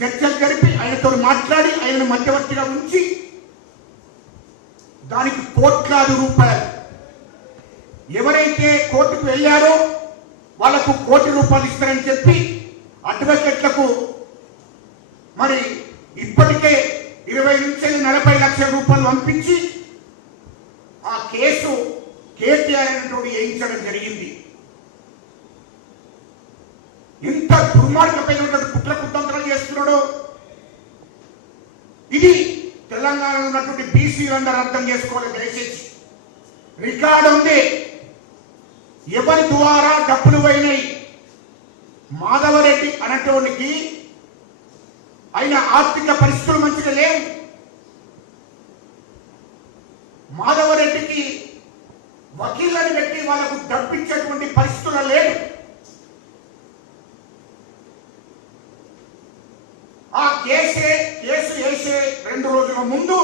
చర్చలు జరిపి ఆయనతో మాట్లాడి ఆయనను మధ్యవర్తిగా ఉంచి దానికి కోట్లాది రూపాయలు, ఎవరైతే కోర్టుకు వెళ్ళారో వాళ్లకు ₹1,00,00,000 ఇస్తారని చెప్పి అడ్వకేట్లకు మరి ఇప్పటికే 20 నుంచి 40 లక్షల రూపాయలు పంపించి ఆ కేసు కేటీఆర్ అనేటువంటి వేయించడం జరిగింది. ఇంత దుర్మార్గమైనటువంటి కుట్ర కుతంత్రాలు చేస్తున్నాడు. ఇది తెలంగాణలో ఉన్నటువంటి బీసీలందరూ అర్థం చేసుకోవాలి. దయచేసి రికార్డు ఉంది, ఎవరి ద్వారా డబ్బులు పోయినాయి. మాధవరెడ్డి అనేటోనికి ఆయన ఆర్థిక పరిస్థితులు మంచిగా లేవు. మాధవరెడ్డికి వకీళ్ళని పెట్టి వాళ్ళకు డబ్బిచ్చేటువంటి పరిస్థితులు లేదు. ఆ కేసు వేసే 2 రోజుల ముందు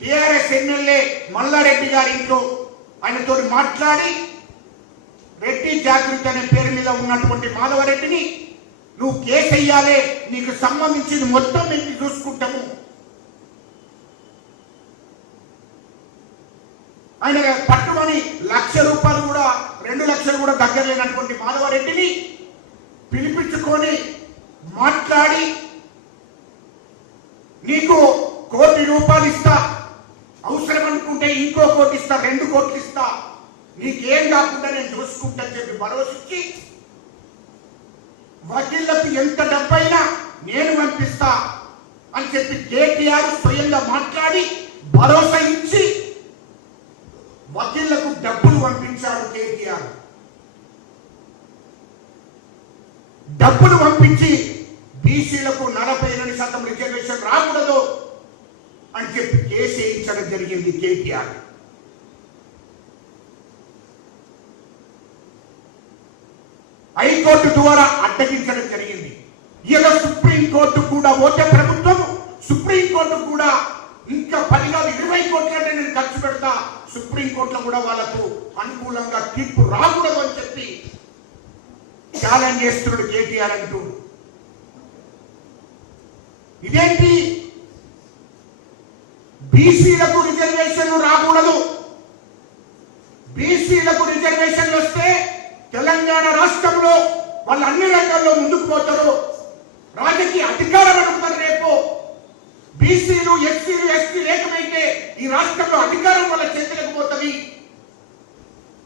టిఆర్ఎస్ ఎమ్మెల్యే మల్లారెడ్డి గారి ఇంట్లో ఆయనతో మాట్లాడి రెడ్డి జాగృతి అనే పేరు మీద ఉన్నటువంటి మాధవరెడ్డిని నువ్వు కేసు వేయాలి, నీకు సంబంధించింది మొత్తం మేము చూసుకుంటాము. ఆయన పట్టుమని ₹1,00,000 కూడా 2 లక్షలు కూడా దగ్గర లేనటువంటి మాధవరెడ్డిని పిలిపించుకొని మాట్లాడి నీకు ₹1,00,00,000 ఇస్తా, అవసరం అనుకుంటే ఇంకో ₹1,00,00,000 ఇస్తా, ₹2,00,00,000 ఇస్తా, నీకేం కాకుండా నేను చూసుకుంటా అని చెప్పి భరోసిచ్చి వకీళ్లకు ఎంత డబ్బైనా నేను పంపిస్తా అని చెప్పి కేటీఆర్ స్వయంగా మాట్లాడి భరోసా ఇచ్చి వకీళ్లకు డబ్బులు పంపించాడు. కేటీఆర్ డబ్బులు పంపించి బీసీలకు 48% రిజర్వేషన్ రాకూడదు అని చెప్పి కేసు వేయించడం జరిగింది. కేటీఆర్ హైకోర్టు ద్వారా అడ్డగించడం జరిగింది. ఇలా సుప్రీంకోర్టు కూడా ఓటే ప్రభుత్వం, సుప్రీంకోర్టు కూడా ఇంకా 10 కాదు 20 కోట్లంటే నేను ఖర్చు పెడతా, సుప్రీంకోర్టులో కూడా వాళ్ళకు అనుకూలంగా తీర్పు రాకూడదు అని చెప్పి ఛాలెంజ్ చేస్తున్నాడు కేటీఆర్ అంటూ. ఇదేంటి, బీసీలకు రిజర్వేషన్లు రాకూడదు, బీసీలకు రిజర్వేషన్లు వస్తే తెలంగాణ రాష్ట్రంలో వాళ్ళు అన్ని రంగాల్లో ముందుకు పోతారు, రాజకీయ అధికారం అడుగుతారు. రేపు బీసీలు ఎస్సీలు ఎస్టీలు ఏకమైతే ఈ రాష్ట్రంలో అధికారం వాళ్ళ చేతులకు పోతుంది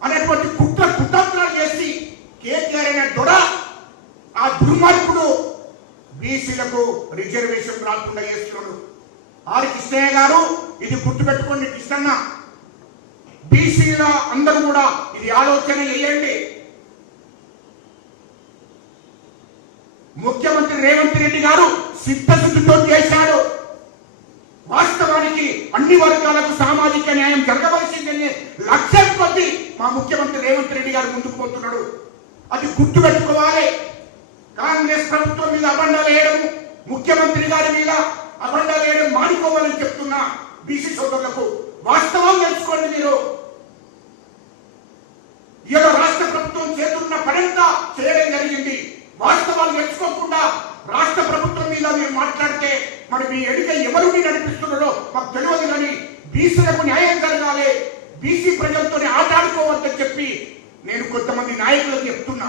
అనేటువంటి కుట్ర కుతంత్రాలు చేసి కేటీఆర్ అనే దొర, ఆ దుర్మార్గుడు బీసీలకు రిజర్వేషన్ రాకుండా చేస్తున్నాడు. ఆర్ కృష్ణయ్య గారు ఇది గుర్తుపెట్టుకోండి. కృష్ణన్న, బీసీల అందరూ కూడా ఇది ఆలోచన చేయండి. ముఖ్యమంత్రి రేవంత్ రెడ్డి గారు సిద్ధశుద్ధితో చేశాడు. వాస్తవానికి అన్ని వర్గాలకు సామాజిక న్యాయం జరగవలసిందని లక్ష్యం కొద్ది మా ముఖ్యమంత్రి రేవంత్ రెడ్డి గారు ముందుకు పోతున్నాడు. అది గుర్తుపెట్టుకోవాలి. కాంగ్రెస్ ప్రభుత్వం మీద అబండాలు వేయడం, ముఖ్యమంత్రి గారి మీద అబండాలు వేయడం మానుకోవాలని చెప్తున్నా బీసీ సోదరులకు. వాస్తవం తెలుసుకోండి. మీరు ఇలా రాష్ట్ర ప్రభుత్వం చేతున్న పనంతా చేయడం జరిగింది. వాస్తవాలు తెలుసుకోకుండా రాష్ట్ర ప్రభుత్వం మీద మీరు మాట్లాడితే మరి మీ ఎడుక ఎవరిని నడిపిస్తున్నారో మాకు తెలియదు. కానీ బీసీలకు న్యాయం జరగాలి, బీసీ ప్రజలతో ఆటాడుకోవద్దని చెప్పి నేను కొంతమంది నాయకులకు చెప్తున్నా.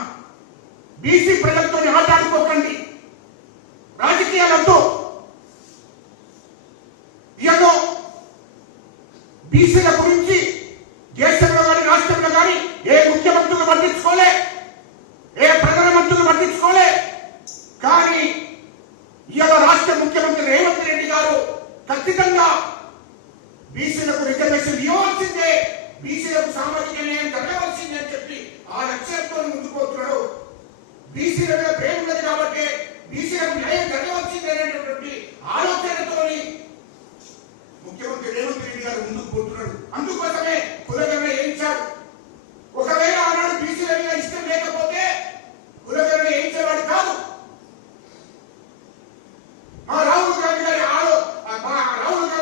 బీసీ ప్రజలతో ఆటాడుకోకండి, రాజకీయాలతో. ఏదో బీసీల గురించి దేశంలో కానీ రాష్ట్రంలో కానీ ఏ ముఖ్యమంత్రులు పట్టించుకోలే, ఏ ప్రధానమంత్రులు పట్టించుకోలే. కానీ ఇవాళ రాష్ట్ర ముఖ్యమంత్రి రేవంత్ రెడ్డి గారు ఖచ్చితంగా బీసీలకు రిజర్వేషన్ ఇవ్వవలసిందే, బీసీలకు సామాజిక న్యాయం జరగవలసిందే అని చెప్పి ఆ లక్ష్యంతో ముందుకు పోతున్నాడు. బీసీల మీద ప్రేమ ఉన్నది కాబట్టి బీసీలకు న్యాయం జరగవలసిందే అనేటువంటి ఆలోచనతో ముఖ్యమంత్రి రేవంత్ రెడ్డి గారు ముందుకు పోతున్నాడు. అందుకోసమే కులగణన వేయించాడు. ఒకవేళ ఆనాడు బీసీల మీద ఇష్టం లేకపోతే కులగణన వేయించేవాడు కాదు. మా రాహుల్ గాంధీ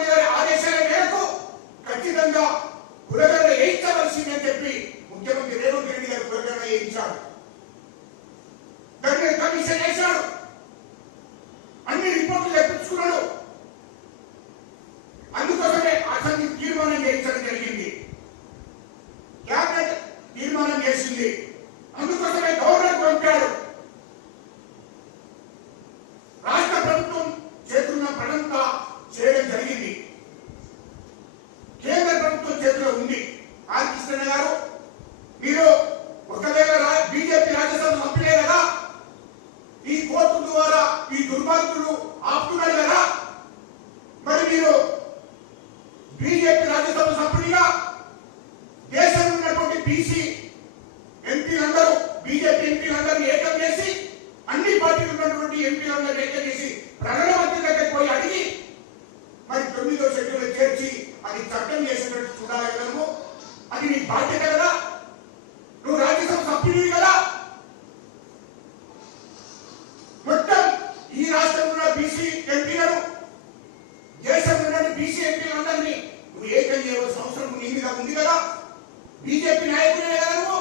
గారి ఆదేశాల మేరకు ఖచ్చితంగా కులగణన వేయించవలసిందని చెప్పి ముఖ్యమంత్రి రేవంత్ రెడ్డి గారు కులగణన వేయించాడు. కమిషన్ వేశాడు. ఈ కోర్టు ద్వారా ఈ దుర్మార్గులు ఆపుతున్నారు కదా. మరి మీరు బీజేపీ రాజ్యసభ సభ్యుడిగా దేశంలో ఉన్నటువంటి బీసీ ఎంపీలందరూ బీజేపీ ఎంపీలందరినీ ఏకం చేసి అన్ని పార్టీలు ఉన్నటువంటి ఎంపీలందరూ ఏకం చేసి ప్రధానమంత్రి దగ్గరికి పోయి అడిగి మరి 9వ షెడ్యూల్ చేర్చి అది చట్టం చేసినట్టు చూడాలి కదా. నువ్వు అది నీ బాధ్యత కదా. నువ్వు రాజ్యసభ సభ్యుడివి కదా. మొత్తం ఈ రాష్ట్రంలో బీసీ ఎంపీలను దేశంలో బీసీ ఎంపీలందరినీ నువ్వు ఏకం చేయవలసిన అవసరం నీ మీద ఉంది కదా. బీజేపీ నాయకులే కదా నువ్వు.